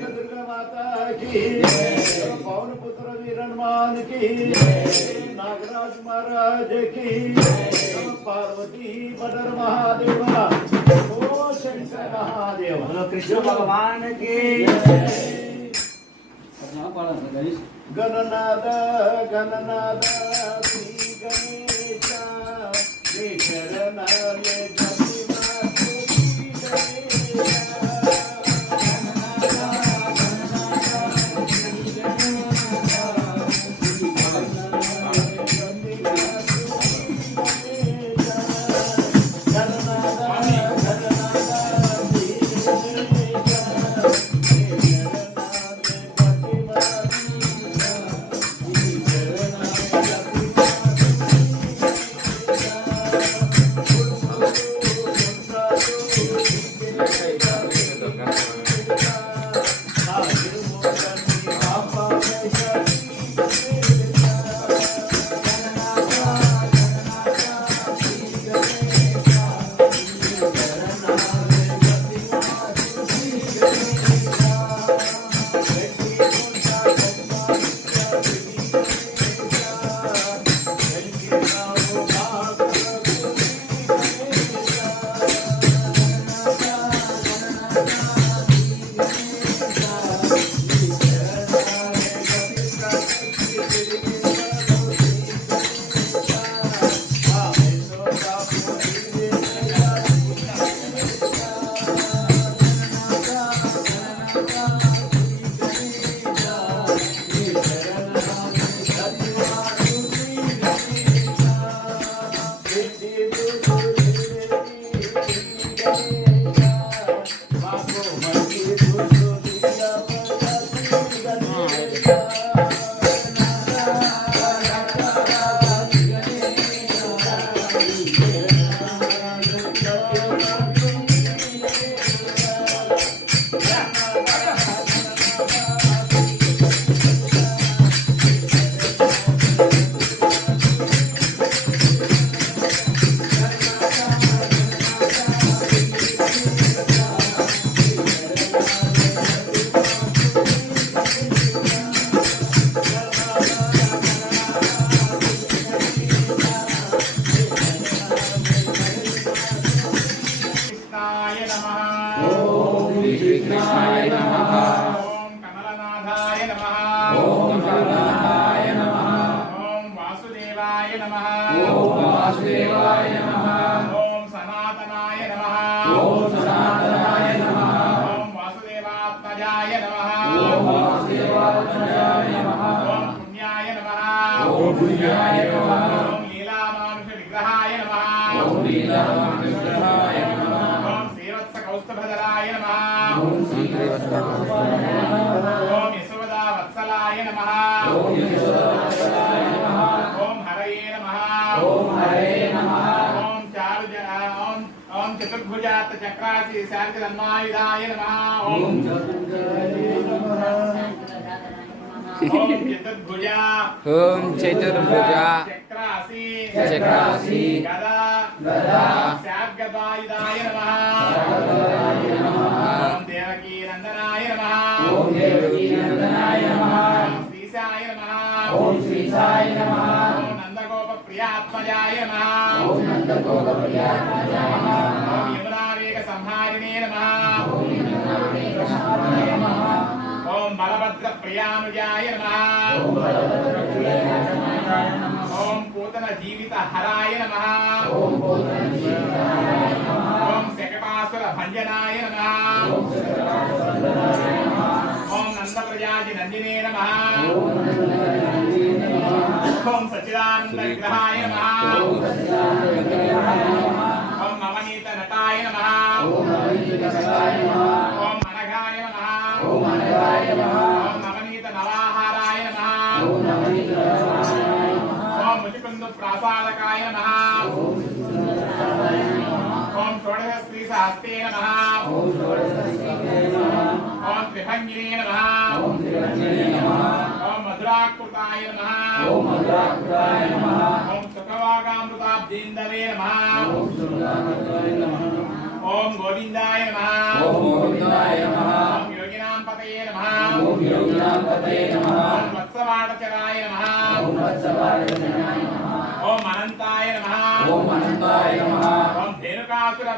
दुर्गा माता की, पवन पुत्र वीर हनुमान की, नागराज महाराज की, पार्वती बदर महादेव, ओ शंकर महादेव, कृष्ण भगवान की। गणनाद गणनाद श्री गणेश शरणालय वासुदेवाय नमः। ओम सनातनाय नमः। ओम सनातनाय नमः। ओम वासुदेवात्मजाय नमः। ओम वासुदेवात्मजाय नमः। ओम पुण्याय नमः। ओम पुण्याय नमः। ओम लीलामानुष विग्रहाय नमः। ओम लीलामानुष विग्रहाय नमः। ओम श्रीवत्स कौस्तुभधराय नमः। ओम श्रीवत्स कौस्तुभधराय नमः। ओम यशोदा वत्सलाय नमः। ओम यशोदा वत्सलाय नमः। ओम हरये नमः। ओम हरये नमः। ओम चतुर्भुजात चक्रासी शार्दन्मायुधाय नमः। ओम चतुर्भुजाय नमः। ओम चतुर्भुजा। ओम चतुर्भुजा। चक्रासी गदा शार्दन्मायुधाय नमः। ओम देवकी नंदनाय नमः। ओम देवकी नंदनाय नमः। ओम श्रीशाय नमः। ओम श्रीशाय नमः। ओम नंदगोप प्रियात्मजाय नमः। ओम नंदगोप प्रियात्मजाय नमः। ओम यमुनावेग संहारिणे नमः। ओम यमुनावेग संहारिणे नमः। ओम बलभद्र प्रियानुजाय नमः। ओम बलभद्र प्रियानुजाय नमः। ओम पूतन जीवित हराय नमः। ओम पूतन जीवित हराय नमः। ओम शकटासुर भंजनाय नमः। ओम शकटासुर भंजनाय नमः। ओम नंद प्रजाति नंदिने नमः। ओम नंद प्रजाति नंदिने नमः। ओम सच्चिदानंद विग्रहाय नमः। ओम सच्चिदानंद विग्रहाय नमः। ओम नवनीत नटाय नमः। ओम नवनीत नटाय नमः। ओम अनघाय नमः। ओम अनघाय नमः। ओम नवनीत नवाहाराय नमः। ओम नवनीत नवाहाराय नमः। ओम मुचिकुंद प्रासादकाय नमः। ओम मुचिकुंद प्रासादकाय नमः। ओम षोडश श्री सहस्ते नमः। ओम षोडश श्री नमः। ओम त्रिभंगिने नमः। ओम त्रिभंगिने नमः। ओम मधुराकृताय नमः। ओम मधुराकृताय नमः। ओम सुखवागामृताब्दीन्दवे नमः। ओम सुखवागामृताय नमः। ओम गोविंदाय नमः। ओम गोविंदाय नमः। ओम योगिनां पतये पतये नमः ओम योगिनां पतये नमः ओम वत्सवाडचराय नमः ओम वत्सवाहनाय नमः ओम अनंताय नमः ओम अनंताय नमः ओम धेनुकासुर